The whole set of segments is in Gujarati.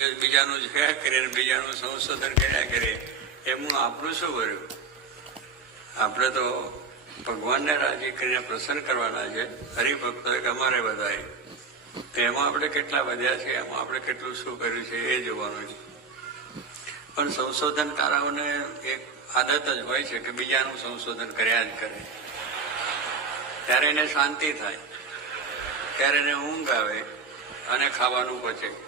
બીજાનું જોયા કરે ને બીજાનું સંશોધન કર્યા કરે. એમનું આપણું શું કર્યું? આપણે તો ભગવાનને રાજી કરીને પ્રસન્ન કરવાના છે. હરિભક્તો અમારે બધાએ. એમાં આપણે કેટલા વધ્યા છે એમાં આપણે કેટલું શું કર્યું છે એ જોવાનું છે. પણ સંશોધનકારોને એક આદત જ હોય છે કે બીજાનું સંશોધન કર્યા જ કરે. ત્યારે એને શાંતિ થાય. ત્યારે એને ઊંઘ આવે અને ખાવાનું પચે.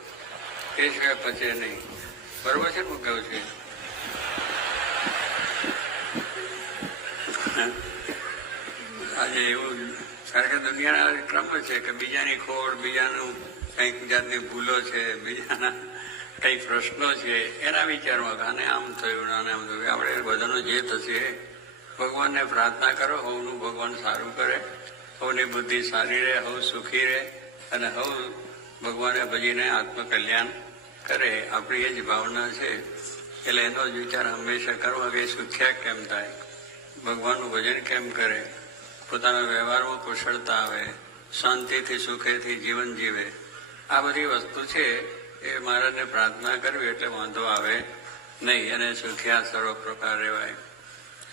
એ સિવાય પચે નહીં. બરોબર છે હું કહું છું? આજે એવું કારણ કે દુનિયાના ક્રમ છે કે બીજાની ખોડ, બીજાનું કંઈક જાતની ભૂલો છે, બીજાના કંઈક પ્રશ્નો છે, એના વિચારમાં આને આમ થયું આને આમ થયું. આપણે બધાનું જે થશે, ભગવાનને પ્રાર્થના કરો હવનું ભગવાન સારું કરે હવની બુદ્ધિ સારી રહે હવ સુખી રહે, અને હવ ભગવાને ભજીને આત્મકલ્યાણ કરે, આપણી એ જ ભાવના છે. એટલે એનો જ વિચાર હંમેશા કરવો કે સુખ્યા કેમ થાય? ભગવાનનું ભજન કેમ કરે? પોતાના વ્યવહારમાં કુશળતા આવે, શાંતિથી, સુખેથી જીવન જીવે. આ બધી વસ્તુ છે, એ મહારાજને પ્રાર્થના કરવી એટલે વાંધો આવે નહીં. અને સુખ્યા સર્વ પ્રકાર રહેવાય.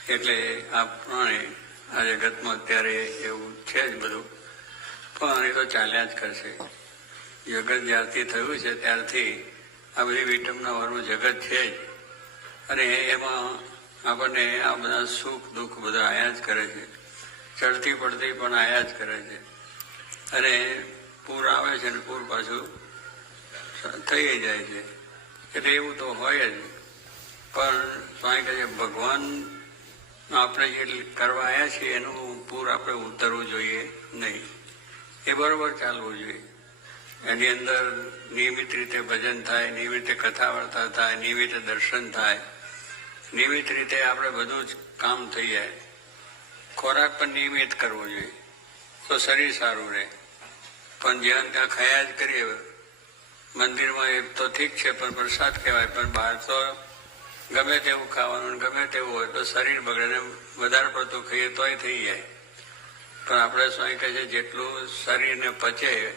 એટલે આ પ્રમાણે આ જગતમાં અત્યારે એવું છે જ બધું. પણ એ તો ચાલ્યા જ કરશે. જગત જ્યારથી થયું છે, ત્યારથી આ બધી વિટમના વાળું જગત છે જ. અને એમાં આપણને આ બધા સુખ, દુઃખ બધા આયા જ કરે છે. ચડતી પડતી પણ આયા જ કરે છે. અને પૂર આવે છે ને પૂર પાછું થઈ જાય છે. એટલે એવું તો હોય જ. પણ સ્વામી કહે ભગવાન, આપણે જે કરવા આવ્યા છીએ એનું પૂર આપણે ઉતરવું જોઈએ નહીં. એ બરાબર ચાલવું જોઈએ. એની અંદર નિયમિત રીતે ભજન થાય, નિયમિત રીતે કથા વાર્તા થાય, નિયમિત દર્શન થાય. નિયમિત રીતે આપણે બધું જ કામ થઈ જાય. ખોરાક પણ નિયમિત કરવો જોઈએ. તો શરીર સારું રહે. પણ જ્યાં ત્યાં ખાયા જ કરીએ. મંદિરમાં એ તો ઠીક છે, પણ પ્રસાદ કહેવાય, પણ બહાર તો ગમે તેવું ખાવાનું ગમે તેવું હોય, તો શરીર બગડે ને વધારે પડતું ખાઈએ તોય થઈ જાય. પણ આપણે સ્વાઈ કહે છે, જેટલું શરીરને પચે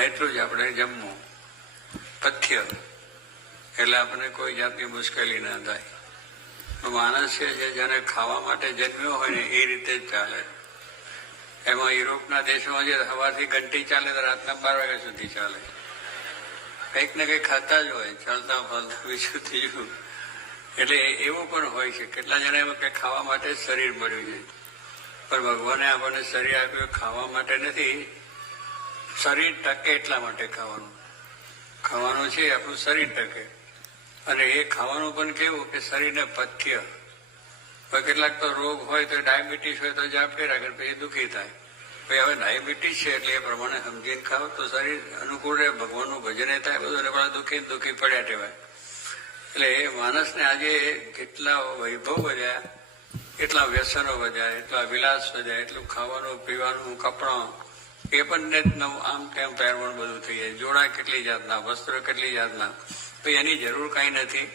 એટલું જ આપણે જમવું. પથ્ય. એટલે આપણને કોઈ જાતની મુશ્કેલી ના થાય. માણસ છે જેને ખાવા માટે જન્મ્યો હોય ને, એ રીતે જ ચાલે. એમાં યુરોપના દેશોમાં જે સવારથી ઘંટી ચાલે, તો રાતના બાર વાગ્યા સુધી ચાલે. કંઈક ને કંઈક ખાતા જ હોય, ચાલતા ફાલતા બીજું ત્રીજું એટલે એવું પણ હોય છે. કેટલા જણા એમાં કંઈક ખાવા માટે શરીર મળ્યું છે. પણ ભગવાને આપણને શરીર આપ્યું ખાવા માટે નથી. શરીર ટકે એટલા માટે ખાવાનું. ખાવાનું છે, આપણું શરીર ટકે. અને એ ખાવાનું પણ કેવું કે શરીરને પથ્ય. કેટલાક તો રોગ હોય તો ડાયાબિટીસ હોય તો જાપે રાખે પછી દુઃખી થાય. ભાઈ હવે ડાયાબિટીસ છે એટલે એ પ્રમાણે સમજીને ખાવ તો શરીર અનુકૂળ રહે, ભગવાનનું ભજન થાય, બધું પણ દુઃખી દુઃખી પડ્યા ટેવાય એટલે એ માણસને આજે કેટલા વૈભવ વધ્યા એટલા વ્યસનો વધ્યા, એટલા વિલાસ વધ્યા, એટલું ખાવાનું, પીવાનું, કપડાં એ પણ ને જ આમ તેમ પહેરવાનું બધું થઈ જાય. જોડા કેટલી જાતના, વસ્ત્રો કેટલી જાતના. તો એની જરૂર કાંઈ નથી.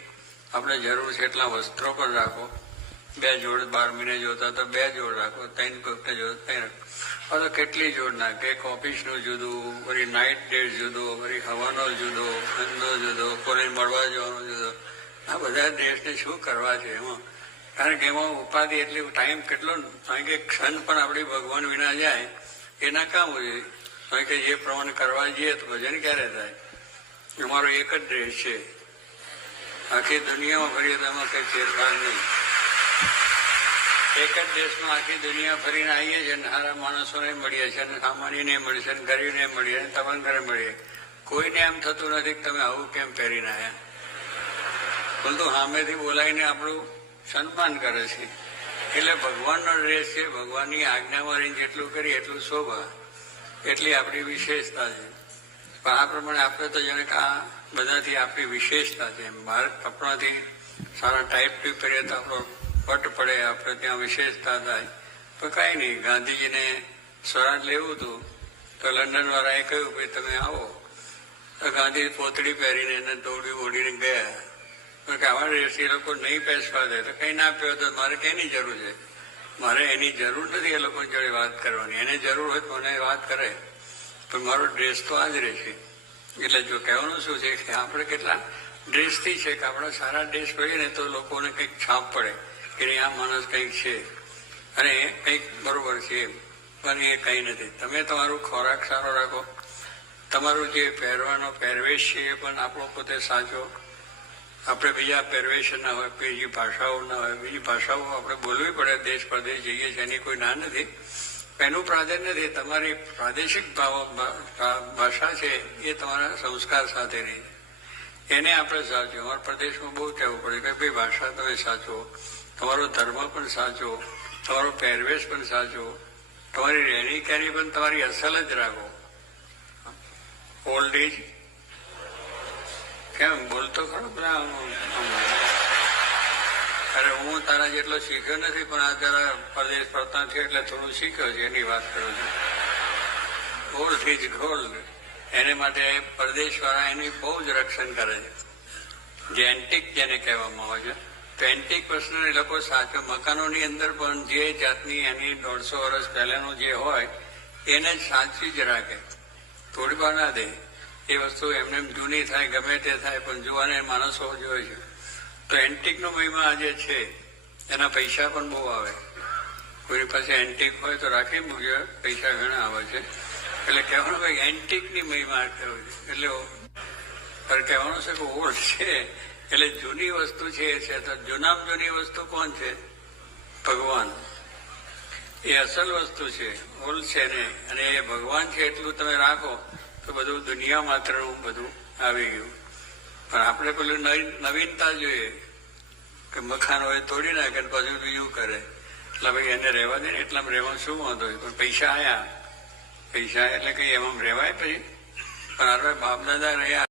આપણે જરૂર છે એટલા વસ્ત્રો પણ રાખો. બે જોડ બાર મહિને જોતા તો બે જોડ રાખો, ત્રણ વખતે જો ત્રણ હવે કેટલી જોડ નાખે? એક ઓફિસનું જુદું, વળી નાઇટ ડેટ જુદો, વળી હવાનો જુદો ધંધો જુદો કોઈને મળવા જવાનો જુદો. આ બધા દેશને શું કરવા છે એમાં? કારણ કે એમાં ઉપાધિ એટલે ટાઈમ કેટલો, કારણ કે ક્ષણ પણ આપણી ભગવાન વિના જાય. એના કામ હોય? કારણ કે જે પ્રમાણે કરવા જઈએ તો ભજન ક્યારે થાય? અમારો એક જ ડ્રેસ છે. આખી દુનિયામાં ફરીએ તો એમાં કઈ ફેરફાર નહીં. એક જ દેશમાં આખી દુનિયા ફરીને આવીએ છીએ અને સારા માણસોને મળીએ છીએ અને સામાન્યને મળીએ છીએ અને ગરીબને મળીએ અને તમને ઘરે મળીએ. કોઈને એમ થતું નથી કે તમે આવું કેમ પહેરીને આવ્યા બોલતું સામેથી બોલાવીને આપણું સન્માન કરે છે. એટલે ભગવાનનો ડ્રેસ છે, ભગવાનની રહીને જેટલું કરીએ એટલું શોભા. એટલી આપણી વિશેષતા છે. પણ આ પ્રમાણે આપણે તો જાણે કે આ બધાથી આપણી વિશેષતા છે. બહાર કપડાથી સારા ટાઈપ ટીપ કરીએ તો આપણો પટ પડે, આપણે ત્યાં વિશેષતા થાય. પણ કાંઈ નહીં, ગાંધીજીને સ્વરાજ લેવું હતું, તો લંડન વાળાએ કહ્યું કે તમે આવો. તો ગાંધી પોતડી પહેરીને એને દોડી ઓડીને ગયા. પણ કે આવા એ લોકો નહીં પહેસવા દે. તો કઈ ના પહેરો તો મારે કેની જરૂર છે? મારે એની જરૂર નથી એ લોકો જોડે વાત કરવાની. એને જરૂર હોય તો મને વાત કરે. પણ મારો ડ્રેસ તો આ જ રહેશે એટલે જો કહેવાનું શું છે કે આપણે કેટલા ડ્રેસથી છે કે આપણે સારા ડ્રેસ પહેરીએ ને તો લોકોને કંઈક છાપ પડે કે નહીં, આ માણસ કંઈક છે. અને એ કંઈક બરોબર છે એમ. પણ એ કંઈ નથી. તમે તમારું ખોરાક સારો રાખો. તમારું જે પહેરવાનો પહેરવેશ છે એ પણ આપણો પોતે સાચો આપણે બીજા પહેરવેશ ના હોય બીજી ભાષાઓ ના હોય, બીજી ભાષાઓ આપણે બોલવી પડે, દેશ પરદેશ જઈએ છીએ, એની કોઈ ના નથી. એનું પ્રાધાન્ય નથી તમારી પ્રાદેશિક ભાષા છે, એ તમારા સંસ્કાર સાથે રહી એને આપણે સાચવું. અમારા પ્રદેશમાં બહુ કહેવું પડે કે ભાઈ ભાષા તમે સાચો તમારો ધર્મ પણ સાચો તમારો પહેરવેશ પણ સાચો તમારી રહેણી કહેણી પણ તમારી અસલ જ રાખો. ઓલ્ડ એજ કેમ? બોલતો ખરો અરે હું તારા જેટલો શીખ્યો નથી, પણ આ તારા પરદેશ ફરતા છે એટલે થોડું શીખ્યો છે, એની વાત કરું છું. ઘોરથી જ ગોલ્ડ એને માટે પરદેશ વાળા એની બહુ જ રક્ષણ કરે છે. જે એન્ટિક જેને કહેવામાં આવે છે. તો એન્ટિક પ્રશ્ન એ લોકો સાચો મકાનોની અંદર પણ જે જાતની એની દોઢસો વર્ષ પહેલાનું જે હોય, એને સાચવી જ રાખે. થોડી વાર ના દે. એ વસ્તુ એમને એમ જૂની થાય, ગમે તે થાય, પણ જોવાને માણસો જોવે છે. તો એન્ટિકનો મહિમા જે છે, એના પૈસા પણ બહુ આવે. કોઈની પાસે એન્ટિક હોય તો રાખી મૂક્યો પૈસા ઘણા આવે છે. એટલે કહેવાનું ભાઈ એન્ટિકની મહિમા એટલે પણ કહેવાનું છે કે ઓલ્ડ છે. એટલે જૂની વસ્તુ છે એ છે. તો જૂનામાં જૂની વસ્તુ કોણ છે? ભગવાન. એ અસલ વસ્તુ છે. ઓલ્ડ છે ને. અને એ ભગવાન છે એટલું તમે રાખો તો બધું દુનિયા માત્રનું બધું આવી ગયું. પણ આપણે પેલું નવી- નવીનતા જોઈએ કે મખાન હોય તોડી નાખે પછી બીજું કરે? એટલે ભાઈ એને રહેવા દે ને એટલામાં રહેવાનું શું વાંધો પણ પૈસા આયા. પૈસા એટલે કઈ એમાં રહેવાય પછી? પણ આપણે બાપ દાદા રહ્યા